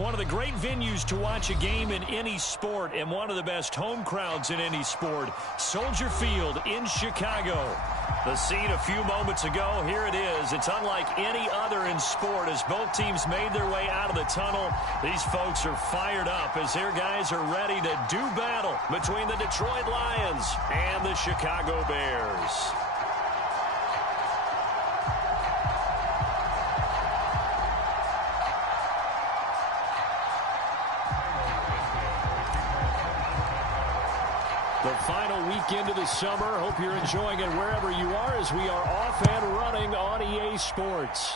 One of the great venues to watch a game in any sport and one of the best home crowds in any sport. Soldier Field in Chicago. The scene a few moments ago, here it is. It's unlike any other in sport as both teams made their way out of the tunnel. These folks are fired up as their guys are ready to do battle between the Detroit Lions and the Chicago Bears. The final weekend of the summer. Hope you're enjoying it wherever you are as we are off and running on EA Sports.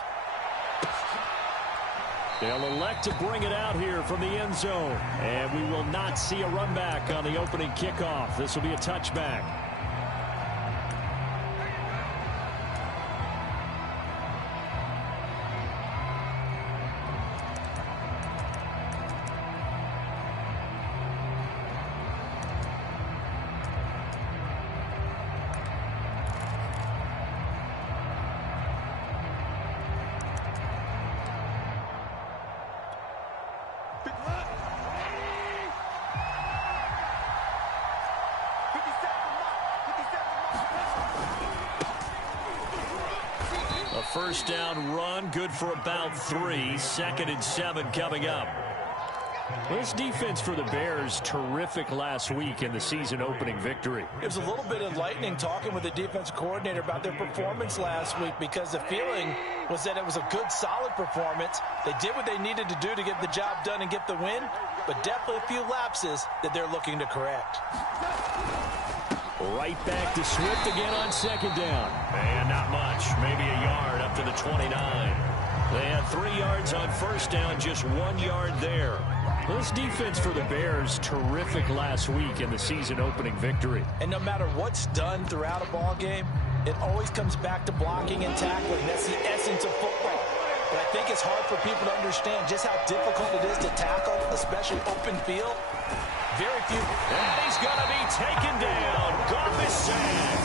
They'll elect to bring it out here from the end zone. And we will not see a run back on the opening kickoff. This will be a touchback. First down run, good for about 3. 2nd and 7 coming up. This defense for the Bears, terrific last week in the season opening victory. It was a little bit enlightening talking with the defense coordinator about their performance last week because the feeling was that it was a good, solid performance. They did what they needed to do to get the job done and get the win, but definitely a few lapses that they're looking to correct. Right back to Swift again on 2nd down. And not much, maybe a yard up to the 29. They had 3 yards on 1st down, just 1 yard there. This defense for the Bears, terrific last week in the season opening victory. And no matter what's done throughout a ball game, it always comes back to blocking and tackling. That's the essence of football. But I think it's hard for people to understand just how difficult it is to tackle, especially open field. Very few. And he's going to be taken down. Goff is sacked.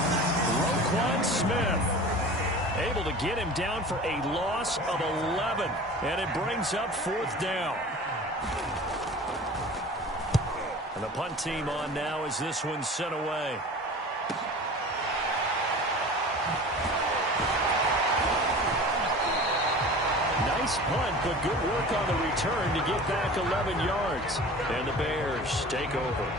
Roquan Smith able to get him down for a loss of 11. And it brings up 4th down. And the punt team on now as this one's sent away. Nice punt, but good work on the return to get back 11 yards. And the Bears take over.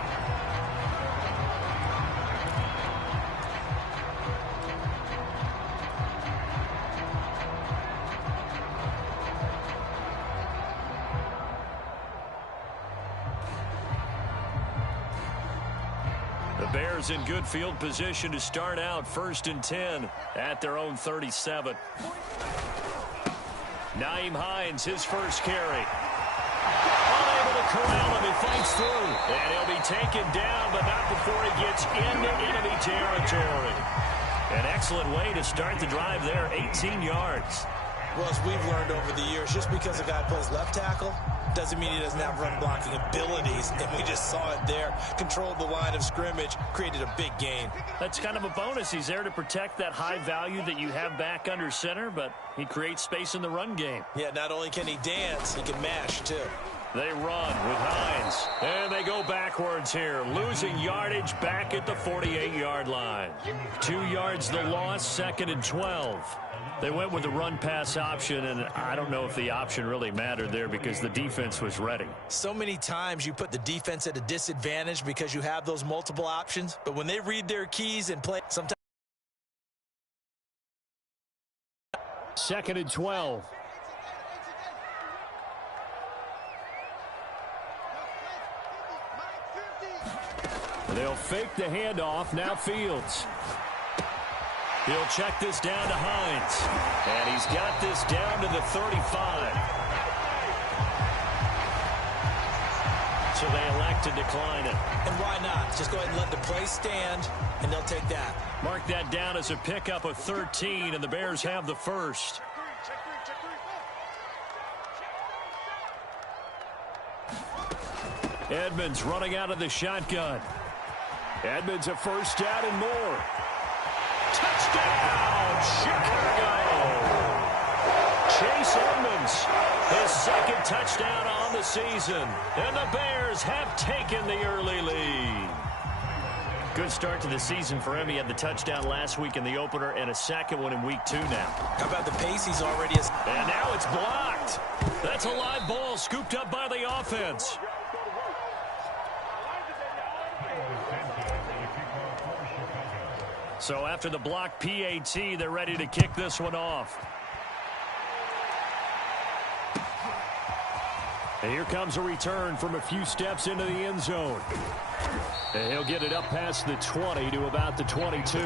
The Bears in good field position to start out 1st and 10 at their own 37. Nyheim Hines, his first carry. Unable to corral him. He fights through. And he'll be taken down, but not before he gets into enemy territory. An excellent way to start the drive there, 18 yards. Well, as we've learned over the years, just because a guy plays left tackle doesn't mean he doesn't have run blocking abilities, and we just saw it there. Controlled the line of scrimmage, created a big gain. That's kind of a bonus. He's there to protect that high value that you have back under center, but he creates space in the run game. Yeah, not only can he dance, he can mash, too. They run with Hines, and they go backwards here, losing yardage back at the 48-yard line. 2 yards the loss, 2nd and 12. They went with the run-pass option, and I don't know if the option really mattered there because the defense was ready. So many times you put the defense at a disadvantage because you have those multiple options, but when they read their keys and play, sometimes. 2nd and 12. They'll fake the handoff. Now Fields. He'll check this down to Hines. And he's got this down to the 35. So they elect to decline it. And why not? Just go ahead and let the play stand, and they'll take that. Mark that down as a pickup of 13, and the Bears have the first. Edmonds running out of the shotgun. Edmonds a first down and more. Touchdown, Chicago! Chase Edmonds, his 2nd touchdown on the season. And the Bears have taken the early lead. Good start to the season for him. He had the touchdown last week in the opener and a second one in week 2 now. How about the pace he's already... And now it's blocked. That's a live ball scooped up by the offense. So after the block PAT, they're ready to kick this one off. And here comes a return from a few steps into the end zone. And he'll get it up past the 20 to about the 22.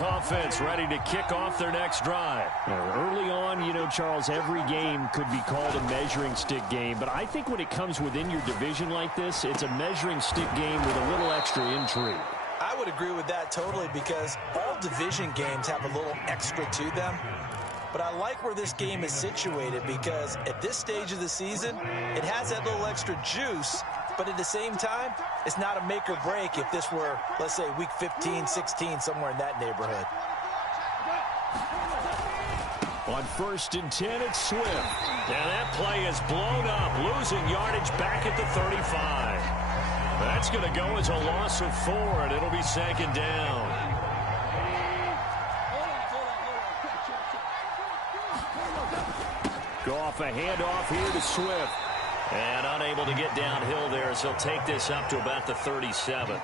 Offense ready to kick off their next drive. Early on, you know, Charles, every game could be called a measuring stick game, but I think when it comes within your division like this, it's a measuring stick game with a little extra intrigue. I would agree with that totally, because all division games have a little extra to them. But I like where this game is situated, because at this stage of the season, it has that little extra juice. But at the same time, it's not a make or break if this were, let's say, week 15, 16, somewhere in that neighborhood. On 1st and 10, it's Swift. Now that play is blown up, losing yardage back at the 35. That's going to go as a loss of 4, and it'll be 2nd down. Go off a handoff here to Swift. And unable to get downhill there, so he'll take this up to about the 37.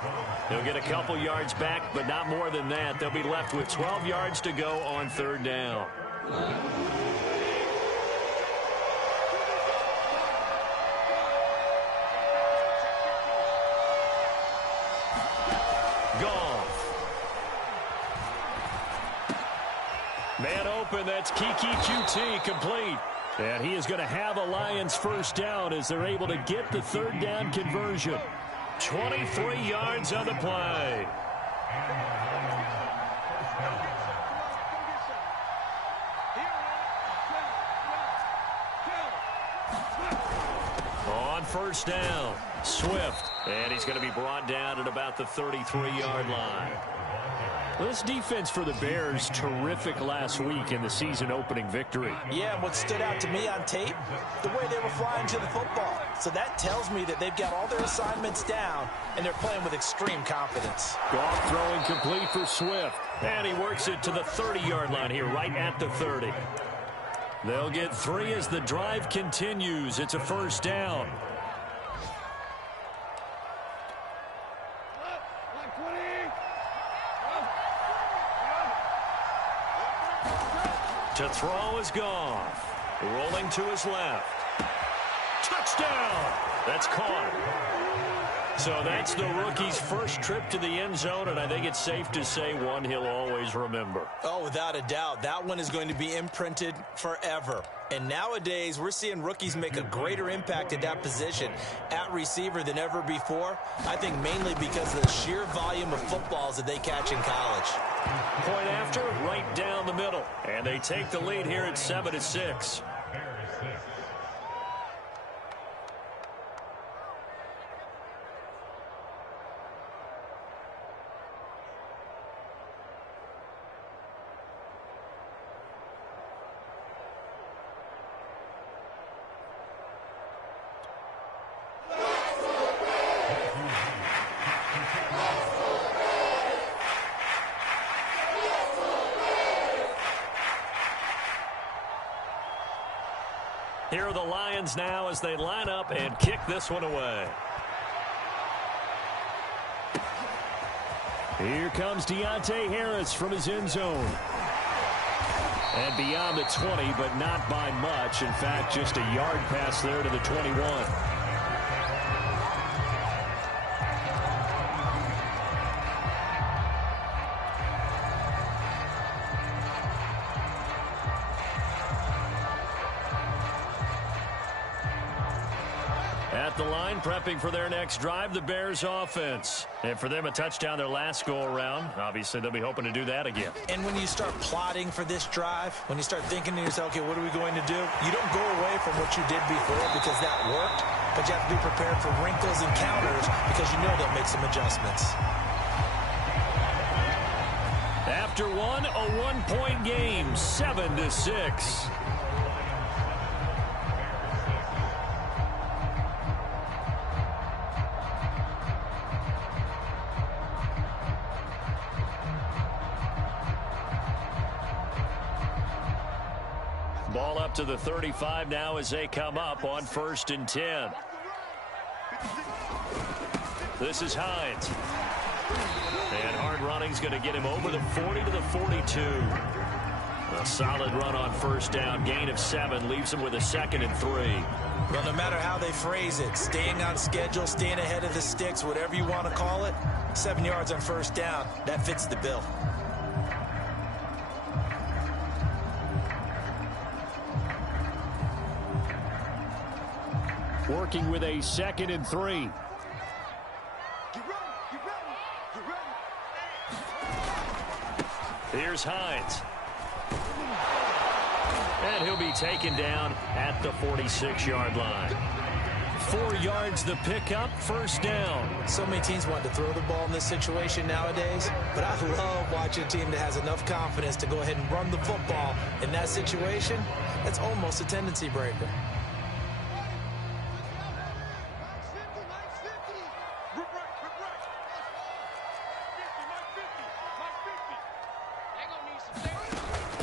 He'll get a couple yards back, but not more than that. They'll be left with 12 yards to go on 3rd down. Goff. Man open, that's Kiki QT, complete. And he is going to have a Lions 1st down as they're able to get the 3rd down conversion. 23 yards on the play. On 1st down, Swift. And he's going to be brought down at about the 33-yard line. Well, this defense for the Bears, terrific last week in the season-opening victory. Yeah, what stood out to me on tape, the way they were flying to the football. So that tells me that they've got all their assignments down, and they're playing with extreme confidence. Goff throwing complete for Swift. And he works it to the 30-yard line here, right at the 30. They'll get 3 as the drive continues. It's a 1st down. To throw is Goff. Rolling to his left. Touchdown! That's caught. So that's the rookie's first trip to the end zone, and I think it's safe to say one he'll always remember. Oh, without a doubt. That one is going to be imprinted forever. And nowadays, we're seeing rookies make a greater impact at that position at receiver than ever before. I think mainly because of the sheer volume of footballs that they catch in college. Point after, right down the middle. And they take the lead here at 7-6. Here are the Lions now as they line up and kick this one away. Here comes Deontay Harris from his end zone. And beyond the 20, but not by much. In fact, just a yard pass there to the 21. At the line, prepping for their next drive, the Bears offense. And for them, a touchdown their last go-around. Obviously, they'll be hoping to do that again. And when you start plotting for this drive, when you start thinking to yourself, okay, what are we going to do? You don't go away from what you did before because that worked, but you have to be prepared for wrinkles and counters because you know they'll make some adjustments. after one, a one-point game, 7-6. Ball up to the 35 now as they come up on 1st and 10. This is Hines. And hard running's going to get him over the 40 to the 42. A solid run on 1st down. Gain of 7 leaves him with a 2nd and 3. Well, no matter how they phrase it, staying on schedule, staying ahead of the sticks, whatever you want to call it, 7 yards on 1st down, that fits the bill. Working with a 2nd and 3. Here's Hines. And he'll be taken down at the 46-yard line. 4 yards the pickup, 1st down. So many teams want to throw the ball in this situation nowadays, but I love watching a team that has enough confidence to go ahead and run the football. In that situation, that's almost a tendency breaker.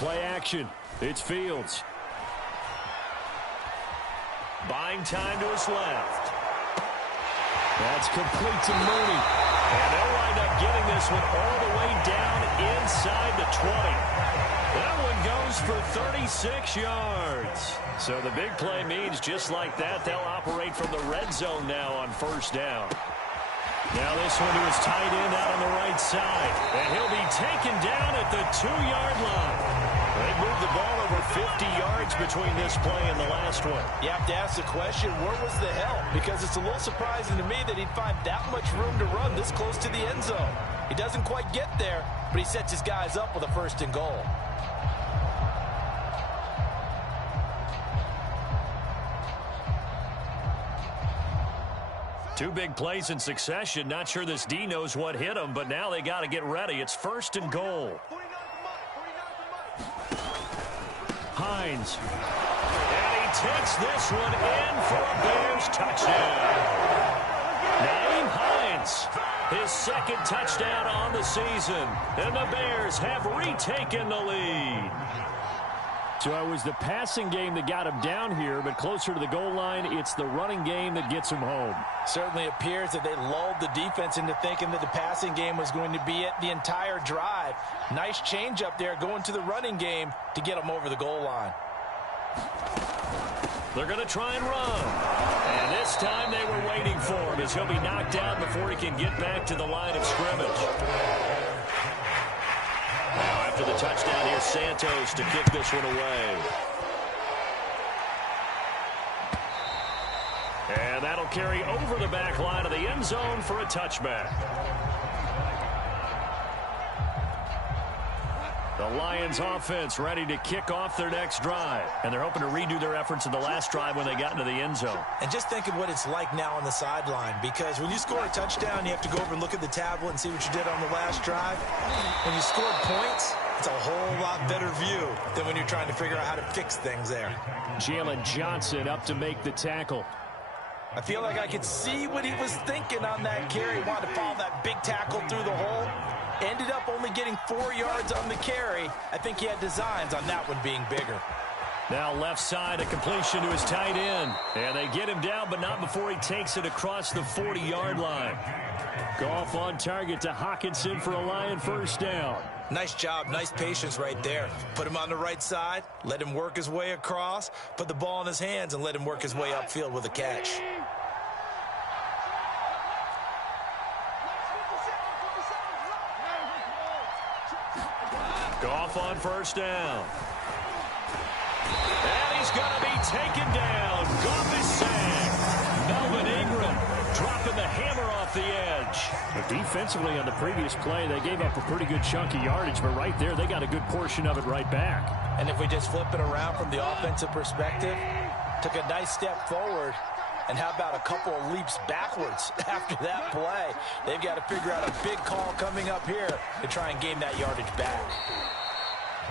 Play action. It's Fields. Buying time to his left. That's complete to Mooney. And they'll wind up getting this one all the way down inside the 20. That one goes for 36 yards. So the big play means just like that, they'll operate from the red zone now on 1st down. Now this one to his tight end out on the right side. And he'll be taken down at the 2-yard line. They moved the ball over 50 yards between this play and the last one. You have to ask the question, where was the help? Because it's a little surprising to me that he'd find that much room to run this close to the end zone. He doesn't quite get there, but he sets his guys up with a 1st and goal. Two big plays in succession. Not sure this D knows what hit him, but now they got to get ready. It's 1st and goal. Hines. And he takes this one in for a Bears touchdown. Nyheim Hines, his 2nd touchdown on the season. And the Bears have retaken the lead. So it was the passing game that got him down here, but closer to the goal line, it's the running game that gets him home. Certainly appears that they lulled the defense into thinking that the passing game was going to be it the entire drive. Nice change up there going to the running game to get them over the goal line. They're going to try and run. And this time they were waiting for him as he'll be knocked out before he can get back to the line of scrimmage. Now after the touchdown, here's Santos to kick this one away. And that'll carry over the back line of the end zone for a touchback. The Lions offense ready to kick off their next drive. And they're hoping to redo their efforts in the last drive when they got into the end zone. And just think of what it's like now on the sideline, because when you score a touchdown, you have to go over and look at the tablet and see what you did on the last drive. When you scored points, it's a whole lot better view than when you're trying to figure out how to fix things there. Jalen Johnson up to make the tackle. I feel like I could see what he was thinking on that carry. He wanted to follow that big tackle through the hole. Ended up only getting 4 yards on the carry. I think he had designs on that one being bigger. Now left side, a completion to his tight end. And they get him down, but not before he takes it across the 40-yard line. Goff on target to Hockenson for a Lion 1st down. Nice job, nice patience right there. Put him on the right side, let him work his way across, put the ball in his hands, and let him work his way upfield with a catch. Goff on 1st down. And he's going to be taken down. Goff is sacked. Melvin Ingram dropping the hammer off the edge. But defensively on the previous play, they gave up a pretty good chunk of yardage, but right there, they got a good portion of it right back. And if we just flip it around from the offensive perspective, took a nice step forward And how about a couple of leaps backwards after that play? They've got to figure out a big call coming up here to try and gain that yardage back.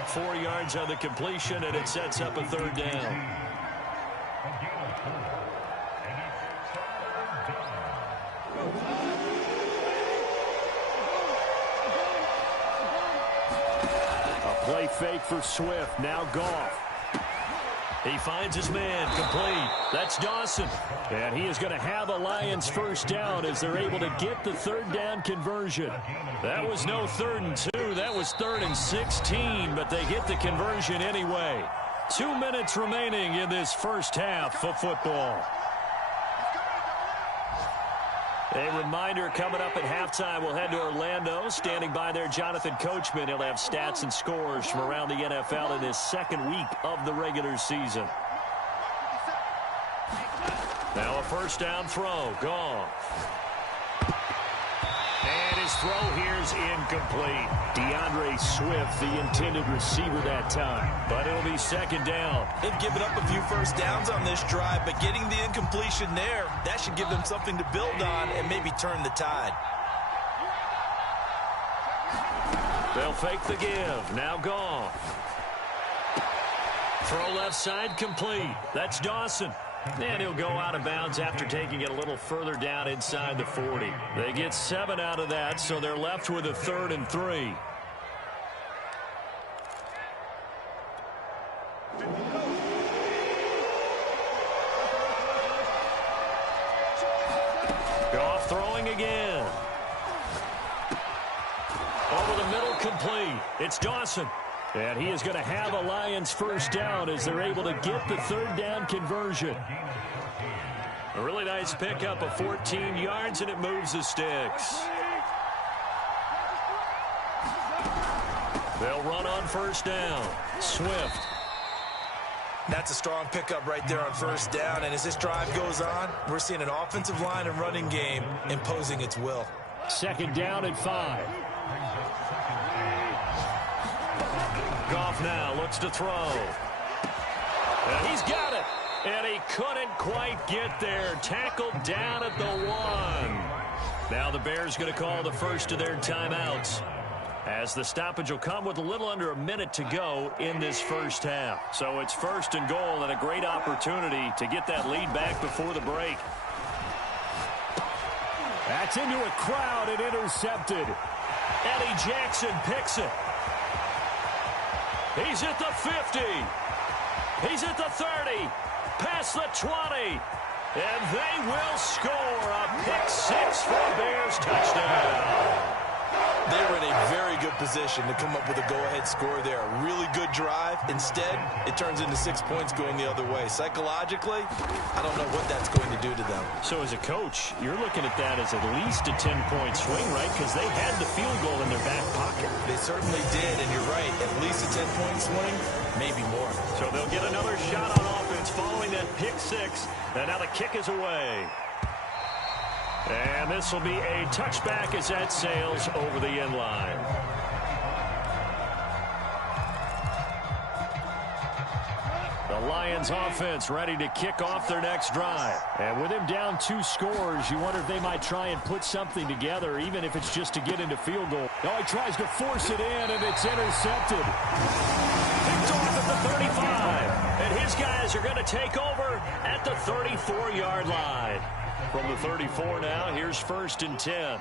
4 yards on the completion, and it sets up a third down. A play fake for Swift. Now Goff. He finds his man, complete. That's Dawson. And he is going to have a Lions first down as they're able to get the third down conversion. That was no 3rd and 2. That was 3rd and 16, but they get the conversion anyway. 2 minutes remaining in this first half of football. A reminder, coming up at halftime, we'll head to Orlando. Standing by there, Jonathan Coachman. He'll have stats and scores from around the NFL in his second week of the regular season. Now a first down throw. Gone. And his throw here's incomplete. DeAndre Swift, the intended receiver that time. But it'll be second down. They've given up a few first downs on this drive, but getting the incompletion there, that should give them something to build on and maybe turn the tide. They'll fake the give. Now Goff. Throw left side complete. That's Dawson. And he'll go out of bounds after taking it a little further down inside the 40. They get 7 out of that, so they're left with a 3rd and 3. Goff throwing again. Over the middle, complete. It's Dawson. And he is going to have a Lions first down as they're able to get the third down conversion. A really nice pickup of 14 yards, and it moves the sticks. They'll run on first down. Swift. That's a strong pickup right there on first down. And as this drive goes on, we're seeing an offensive line and running game imposing its will. Second down and 5. Goff now looks to throw. And he's got it. And he couldn't quite get there. Tackled down at the 1. Now the Bears going to call the first of their timeouts, as the stoppage will come with a little under a minute to go in this first half. So it's 1st and goal, and a great opportunity to get that lead back before the break. That's into a crowd and intercepted. Eddie Jackson picks it. He's at the 50. He's at the 30. Past the 20. And they will score a pick-6 for a Bears touchdown. They were in a very good position to come up with a go-ahead score there. A really good drive. Instead, it turns into 6 points going the other way. Psychologically, I don't know what that's going to do to them. So as a coach, you're looking at that as at least a 10-point swing, right? Because they had the field goal in their back pocket. They certainly did, and you're right. At least a 10-point swing, maybe more. So they'll get another shot on offense following that pick-6. And now the kick is away. And this will be a touchback as that sails over the end line. The Lions offense ready to kick off their next drive. And with him down 2 scores, you wonder if they might try and put something together, even if it's just to get into field goal. Now he tries to force it in, and it's intercepted. Picked off at the 35. And his guys are going to take over at the 34-yard line. From the 34 now, here's 1st and 10.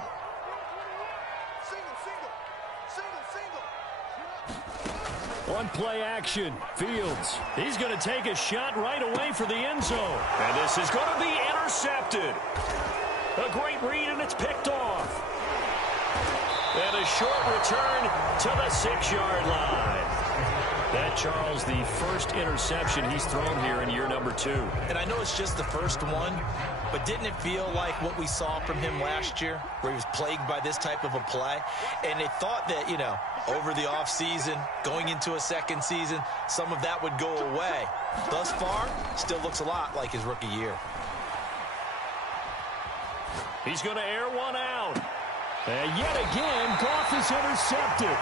One play action. Fields. He's going to take a shot right away for the end zone. And this is going to be intercepted. A great read, and it's picked off. And a short return to the 6-yard line. That, Charles, the first interception he's thrown here in year number 2. And I know it's just the first one, but didn't it feel like what we saw from him last year, where he was plagued by this type of a play? And they thought that, over the offseason, going into a second season, some of that would go away. Thus far, still looks a lot like his rookie year. He's going to air one out. And yet again, Goff is intercepted.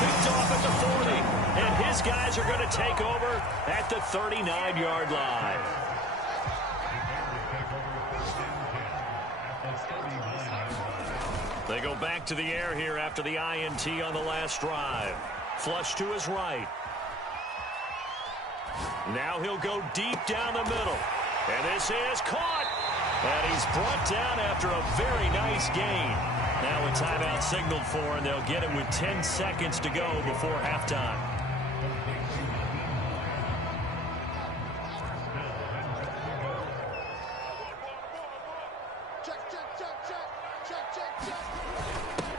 Picked off at the 40. And his guys are going to take over at the 39-yard line. They go back to the air here after the INT on the last drive. Flush to his right. Now he'll go deep down the middle. And this is caught. And he's brought down after a very nice gain. Now a timeout signaled for, and they'll get it with 10 seconds to go before halftime.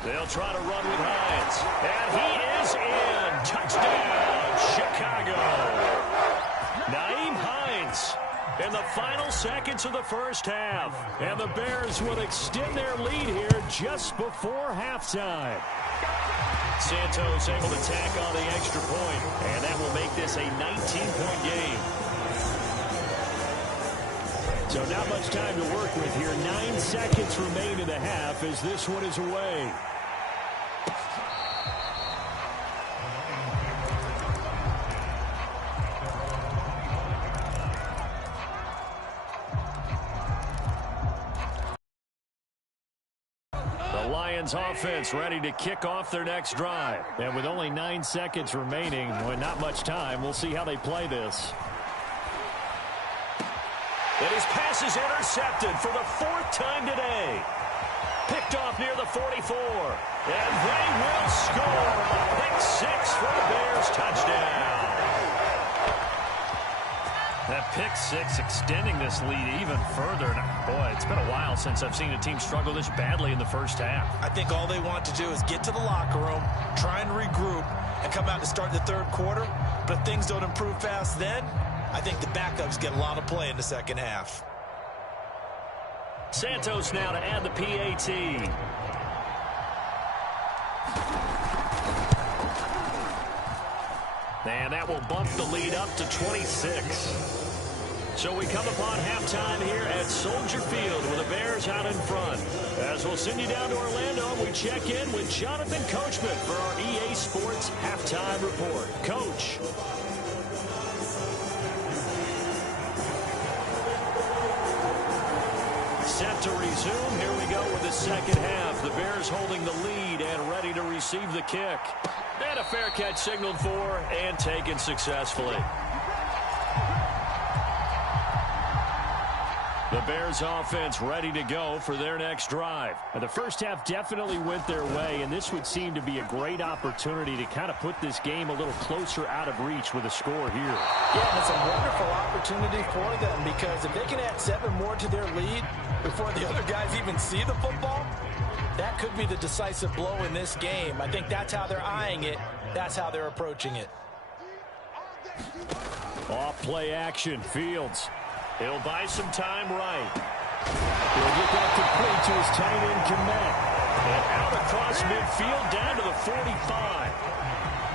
They'll try to run with Hines. And he is in. Touchdown, Chicago. Nyheim Hines in the final seconds of the first half. And the Bears will extend their lead here just before halftime. Santos able to tack on the extra point, and that will make this a 19-point game. So not much time to work with here. 9 seconds remain in the half as this one is away. Lions offense ready to kick off their next drive. And with only 9 seconds remaining, well, not much time, we'll see how they play this. And his pass is intercepted for the 4th time today. Picked off near the 44. And they will score. Pick 6 for the Bears. Touchdown. That pick 6 extending this lead even further. Boy, it's been a while since I've seen a team struggle this badly in the first half. I think all they want to do is get to the locker room, try and regroup, and come out to start the third quarter. But if things don't improve fast then, I think the backups get a lot of play in the second half. Santos now to add the PAT. And that will bump the lead up to 26. So we come upon halftime here at Soldier Field with the Bears out in front. As we'll send you down to Orlando, we check in with Jonathan Coachman for our EA Sports Halftime Report. Coach. Set to resume. Here we go with the second half. The Bears holding the lead and ready to receive the kick. And a fair catch signaled for and taken successfully. The Bears offense ready to go for their next drive. And the first half definitely went their way, and this would seem to be a great opportunity to kind of put this game a little closer out of reach with a score here. Yeah, and it's a wonderful opportunity for them because if they can add 7 more to their lead before the other guys even see the football, that could be the decisive blow in this game. I think that's how they're eyeing it. That's how they're approaching it. Off play action, Fields. He'll buy some time right. He'll get that complete to his tight end, Kmet. And out across midfield down to the 45.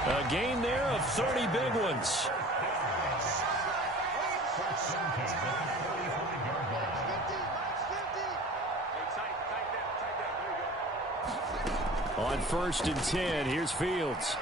A gain there of 30 big ones. On 1st and 10, here's Fields.